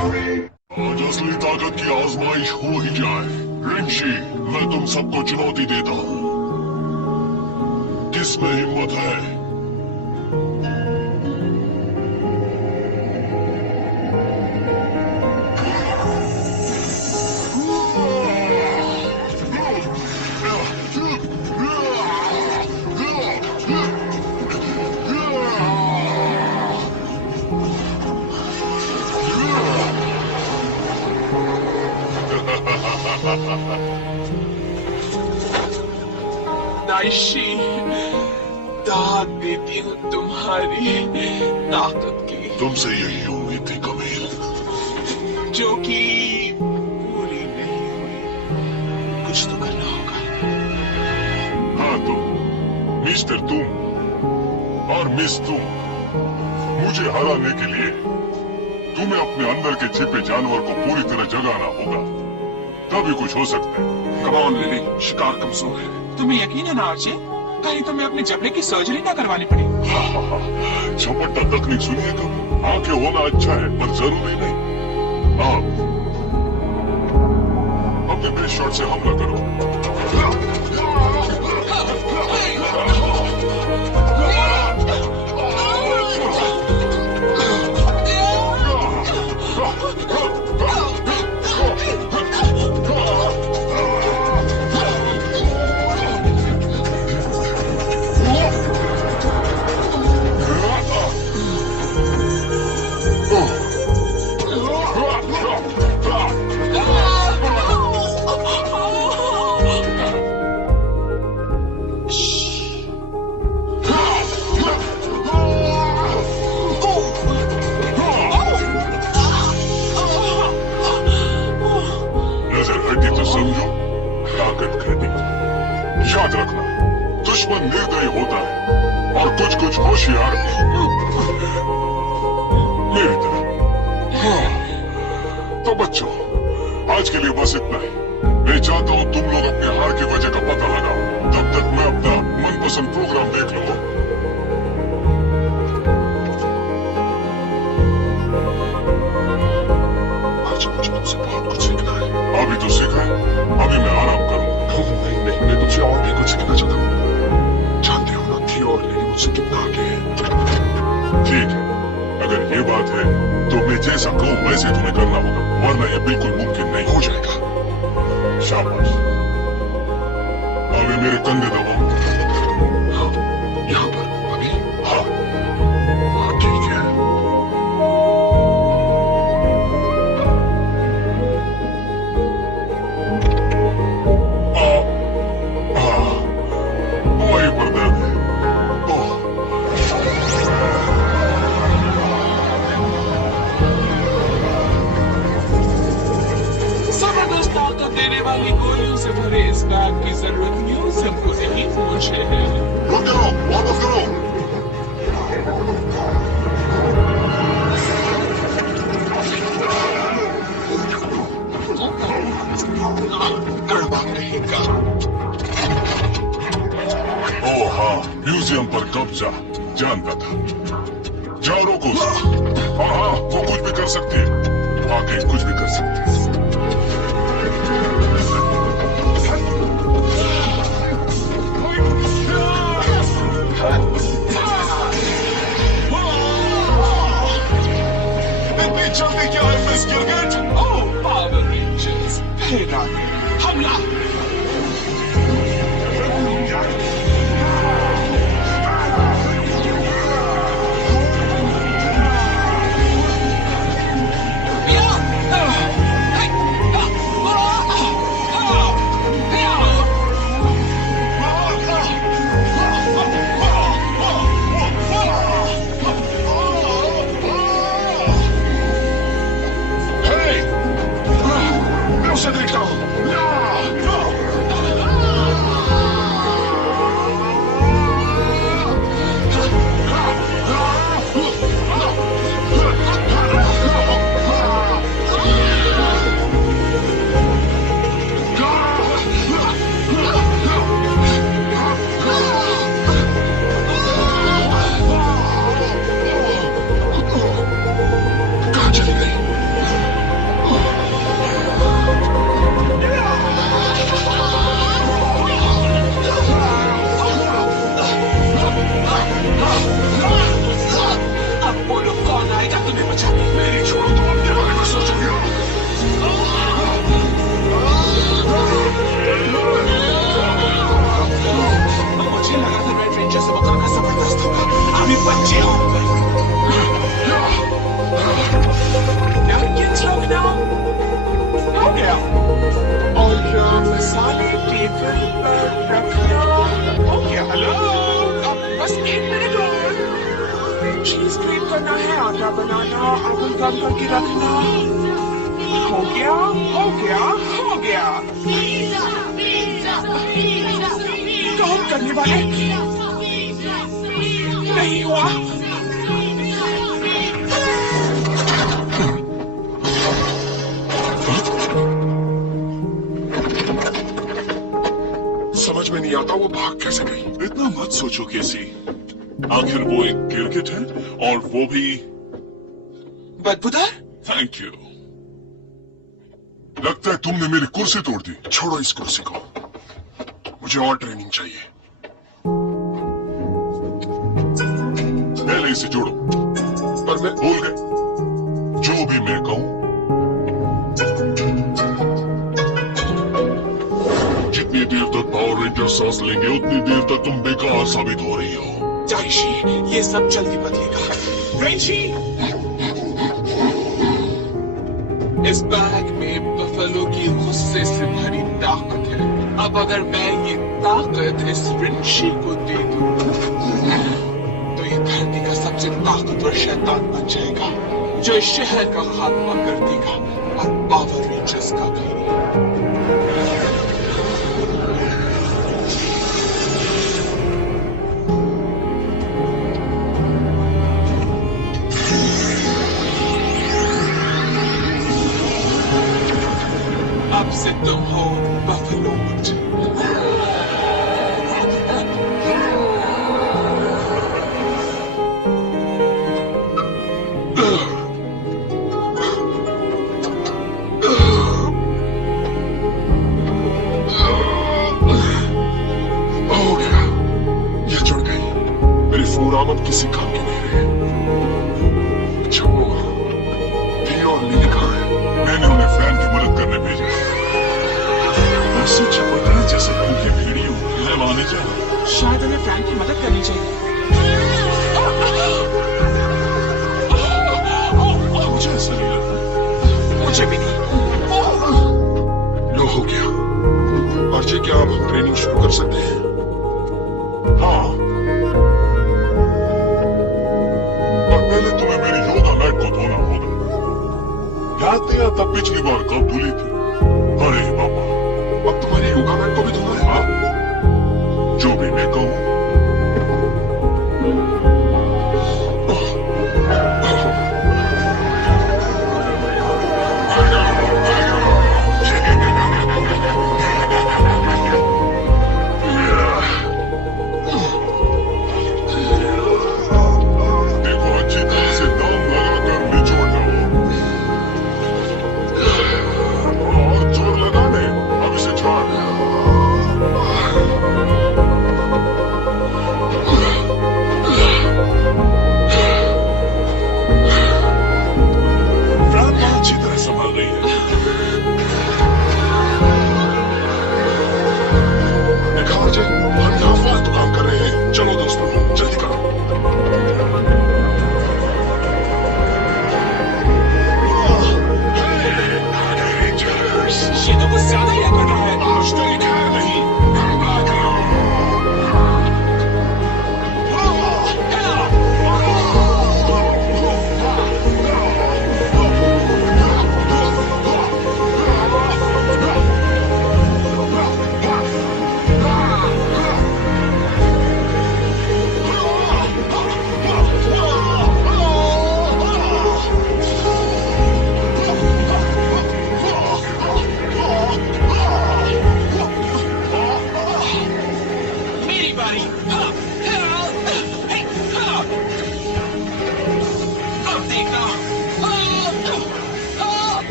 आज असली ताकत की आजमाइश हो ही जाए। रिंशी, मैं तुम सबको चुनौती देता हूँ। किसमें हिम्मत है? नाइशी, दाद देती हूँ तुम्हारी ताकत की, तुमसे यही उम्मीद थी कबीर, जो कि पूरी नहीं हुई। कुछ तो करना होगा। हाँ तो मिस्टर तुम और मिस तुम, मुझे हराने के लिए तुम्हें अपने अंदर के छिपे जानवर को पूरी तरह जगाना होगा, तभी कुछ हो सकता है। कम ऑन लिली, शिकार कमजोर है। तुम्हें यकीन है ना आर्चे, कहीं तुम्हें अपने जबड़े की सर्जरी ना करवानी पड़े। झपट्टा तकनीक सुनिए कब। आंखें होना अच्छा है पर जरूरी नहीं। आप अपने बेस्ट शॉट से हमला करो। याद रखना, दुश्मन निर्दयी होता है और कुछ कुछ होशियार मेरी तरह। हाँ, तो बच्चों, आज के लिए बस इतना ही। मैं चाहता हूँ तुम लोग अपने हार की वजह का पता लगाओ। तब तक मैं अपना मनपसंद प्रोग्राम देख लूंगा। आज मुझे तुमसे बहुत कुछ सीखना है। अभी तो सीखा, अभी मैं आराम करूँ। नहीं, मैं तुझे और भी कुछ सीखना चाहता हूँ। जानते हो ना, थी और लेडी मुझसे कितना आगे है। ठीक है, अगर ये बात है तो मैं जैसा कहूँ वैसे तुम्हें करना होगा, वरना ये बिल्कुल मुमकिन नहीं हो जाएगा। शाबाश, अभी मेरे कंधे दबाओ। हाँ, यहाँ पर अभी। हाँ, हाँ ठीक है। वही पर दर्द है। जबरदस्त ताकत देने वाली गोलियों से भरे इस बैग की जरूरत म्यूजियम को नहीं, मुझे है। रुक जाओ, वापस करो। गड़बड़ रहेगा। ओह हाँ, म्यूजियम पर कब्जा जानता था। जाओ रोको उसे। हाँ हाँ, वो कुछ भी कर सकती है, वाकई कुछ भी कर सकती है। इतनी जल्दी क्या है मिस गिलगेट? ओह पावर रेंजर्स, हमला! उसे देखता हूँ। कहाँ चली गई? हो गया हो गया। कौन करने वाले? नहीं हुआ। समझ में नहीं आता वो भाग कैसे गई। इतना मत सोचो केसी, आखिर वो एक गिरगिट है और वो भी बदबूदार। Thank you. लगता है तुमने मेरी कुर्सी तोड़ दी। छोड़ो इस कुर्सी को, मुझे और ट्रेनिंग चाहिए। पहले इसे जोड़ो। पर मैं भूल गए? जो भी मैं कहूं, जितनी देर तक पावर रेंजर सांस लेंगे उतनी देर तक तुम बेकार साबित हो रही हो। जाइशी, ये सब जल्दी बदलेगा। रेंजी, इस बैग में बफलो की गुस्से से भरी ताकत है। अब अगर मैं ये ताकत इस रिंशी को दे दूं, तो ये धरती का सबसे ताकतवर शैतान बन जाएगा, जो इस शहर का खात्मा कर देगा और पावर रेंजर्स का भी। अब से तुम हो बफलो। आमद किसी काम की नहीं रही। अच्छा वो धी और नीली कहाँ है? मैंने उन्हें फैन की मदद करने भेजा। ऐसे चपटा है जैसे भूखे भेड़ियों लहवाने जा। शायद उन्हें फ्रैंक की मदद करनी चाहिए। मुझे ऐसा नहीं लगता। मुझे भी नहीं। लो हो गया। आरजे, क्या आप ट्रेनिंग शुरू कर सकते हैं? हाँ, और पहले तुम्हें मेरी योगा मैट को धोना होगा। याद नहीं आता पिछली बार कब धुली थी? अरे बाबा, अब तुम्हारी योगा मैट को भी धोना है? हाँ, जो भी मैं कहूँ।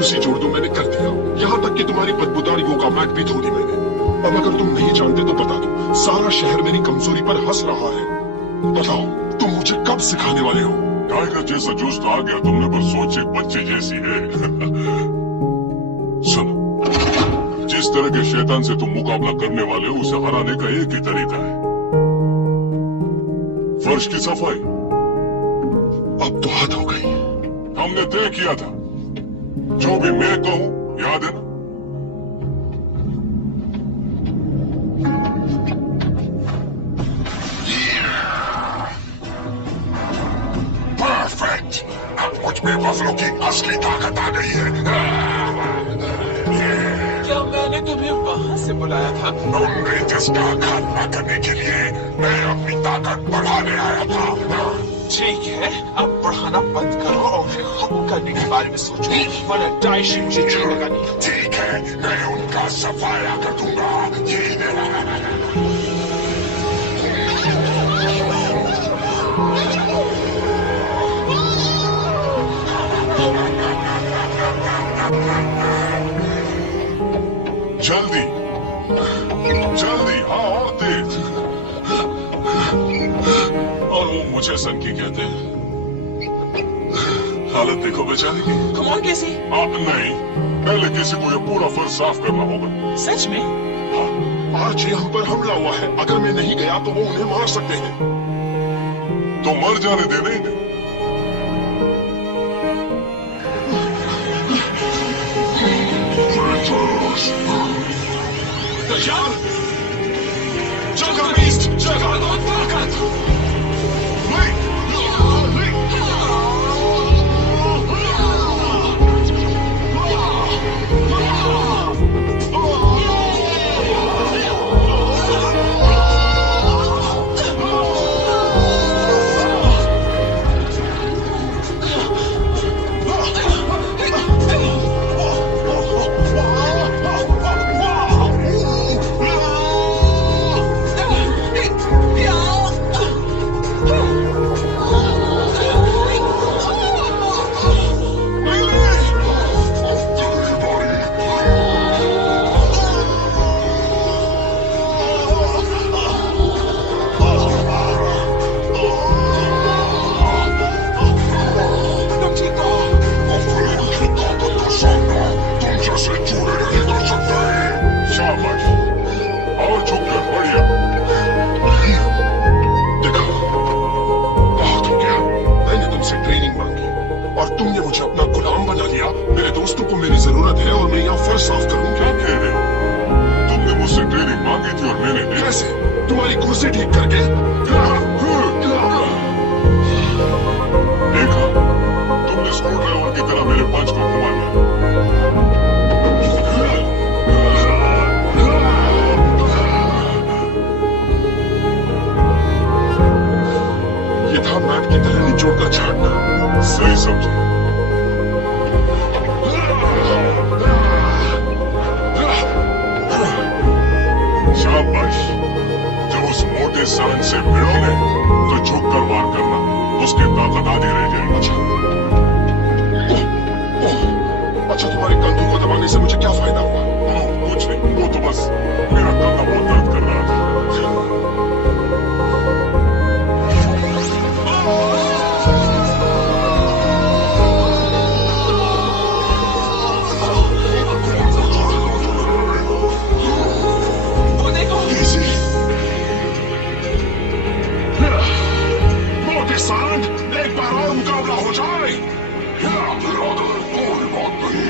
कुर्सी जोड़ दो, मैंने कर दिया। यहाँ तक कि तुम्हारी बदबूदार योगा मैट भी धो दी मैंने। अब अगर तुम नहीं जानते तो बता दो, सारा शहर मेरी कमजोरी पर हंस रहा है। बताओ, तुम मुझे कब सिखाने वाले हो? टाइगर जैसा जोश तो आ गया तुमने, पर सोच एक बच्चे जैसी है। सुनो, जिस तरह के शैतान से तुम मुकाबला करने वाले हो, उसे हराने का एक ही तरीका है, फर्श की सफाई। अब तो हद हो गई। हमने तय किया था, जो भी मैं कहूं, याद है ना? परफेक्ट। अब मुझ में बफलो की असली ताकत आ गई है। क्या मैंने तुम्हें वहां से बुलाया था? तुमने जिसका खात्मा करने के लिए मैं अपनी ताकत बढ़ाने आया था। ठीक है, अब बढ़ाना बंद करो और फिर खत्म करने के बारे में सोचो, वरना डाइशी मुझे जीनेगा नहीं। ठीक है, मैं उनका सफाया कर दूंगा। जल्दी जल्दी, हाँ, और तेज। और वो मुझे सनकी कहते हैं। हालत देखो बेचारे की। कमाल कैसी? आप नहीं, पहले किसी को ये पूरा फर्श साफ करना होगा। सच में? आज ये हम पर हमला हुआ है। अगर मैं नहीं गया तो वो उन्हें मार सकते हैं। तो मर जाने देने इन्हें। तैयार? जगह बीस्ट, जगह दो ताकत। साफ करूं। क्या कह रहे हो? तुमने मुझसे ट्रेनिंग मांगी थी और मैंने दी। कैसे? तुम्हारी कुर्सी ठीक करके? देखा, तुमने स्क्रू ड्राइवर की तरह मेरे पंच को घुमा दिया। ये था मैट की तरह निचोड़ का छाटना। सही समझे। शाबाश। जब उस मोटे सांड से भिड़ोगे तो झुक कर वार करना, उसकी ताकत आधी रह जाएगी। अच्छा, तुम्हारे कंधों को दबाने से मुझे क्या फायदा हुआ? कुछ नहीं, वो तो बस मेरा कंधा बहुत दर्द कर रहा था। एक बार और मुकाबला हो जाए। कोई बात नहीं।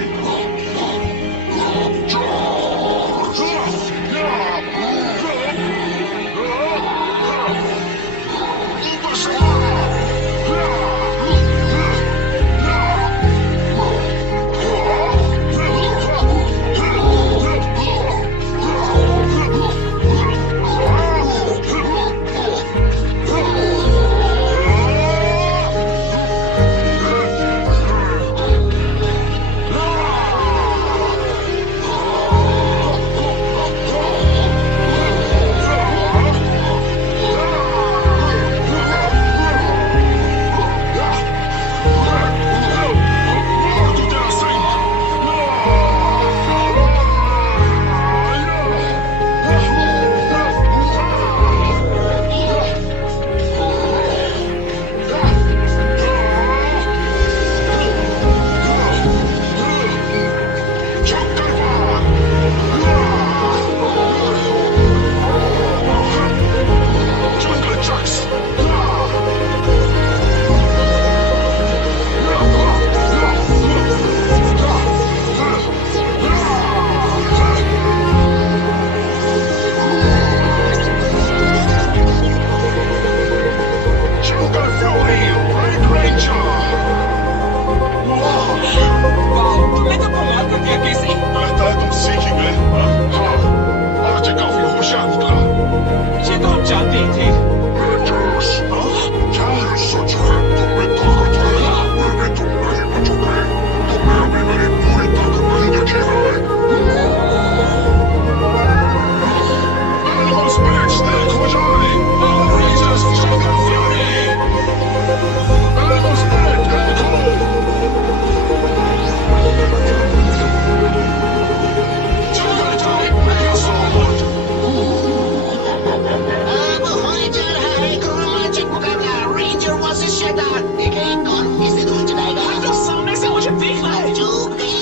गया केसी? लगता है तुम सीख ही गए। हाँ, आज ये काफी होशियार निकला। ये तो हम जानते ही थे। रेंजर्स, क्या सच है? तुम में ताकत है, फिर भी तुम नहीं बचोगे। तुम्हें अभी मेरी पूरी ताकत नहीं दिखी है। Animal spirits, देखो जाए। Rangers, Jungle Fury। Animal spirit, देखो। Jungle Type, Mega Sword। अब होने जा रहा है रोमांचक मुकाबला रेंजर वर्सेस शैतान। देखें कौन किसे दूर चलाएगा। तो सामने से मुझे देखना है। चूक गई।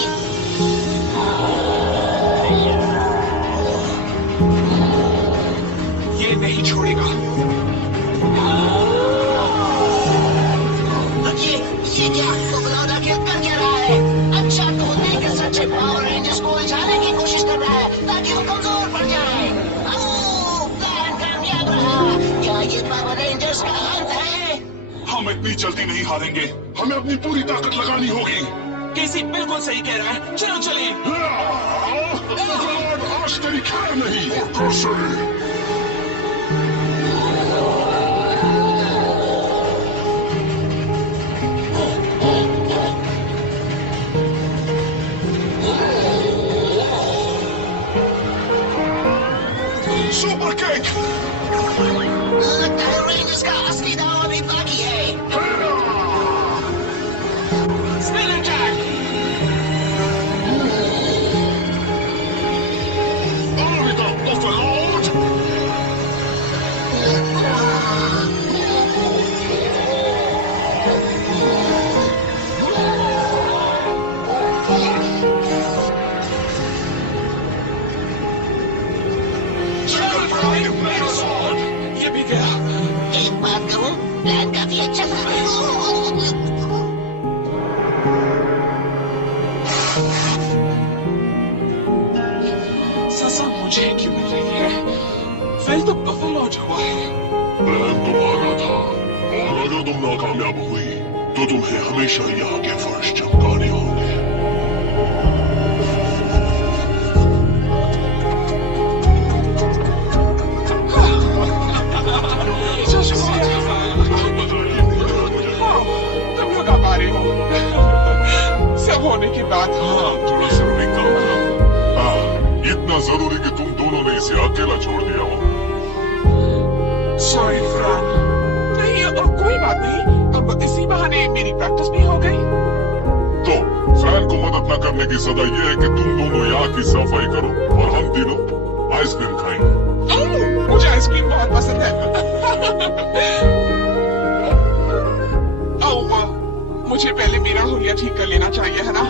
ये नहीं छोड़ेगा। ये क्या उपलब्ध आखिर कर क्या रहा है? अच्छा तो देख सच्चे पावर रेंजर्स को उलझाने की कोशिश कर रहा है ताकि वो कमजोर पड़ जाए। प्लान कामयाब रहा। क्या ये पावर रेंजर्स का अंत है? हम इतनी जल्दी नहीं हारेंगे। हमें अपनी पूरी ताकत लगानी होगी। केसी बिल्कुल सही कह रहा है। चलो चलिए। ओवरलॉर्ड, आज तेरी खैर नहीं। Super kick. लगता है रेंजर्स का असली दाव अभी बाकी है। Spin attack. Alvida, Overlord! Jungle Pride, Mega Sword! ये भी गया। एक बात कहूँ, प्लान काफी अच्छा था। सजा मुझे क्यों मिल रही है? फिर तो बफलॉज हुआ है। प्लान तुम्हारा था, और अगर तुम नाकामयाब हुई, तो तुम्हें हमेशा यहाँ के फर्श चमकाने होंगे। तुम लोग आ रहे हो। सब होने के बाद हाँ, थोड़ा जरूरी काम था। हाँ, इतना जरूरी कि तुम दोनों ने इसे अकेला छोड़ दिया हो। Sorry from. नहीं, कोई बात नहीं। अब इसी बहाने मेरी प्रैक्टिस भी हो गई। तो फैन को मदद न करने की सजा ये है कि तुम दोनों यहाँ की सफाई करो और हम तीनों आइसक्रीम खाएंगे। ओह, मुझे आइसक्रीम बहुत पसंद है। ओह, मुझे पहले मेरा हुलिया ठीक कर लेना चाहिए, है ना?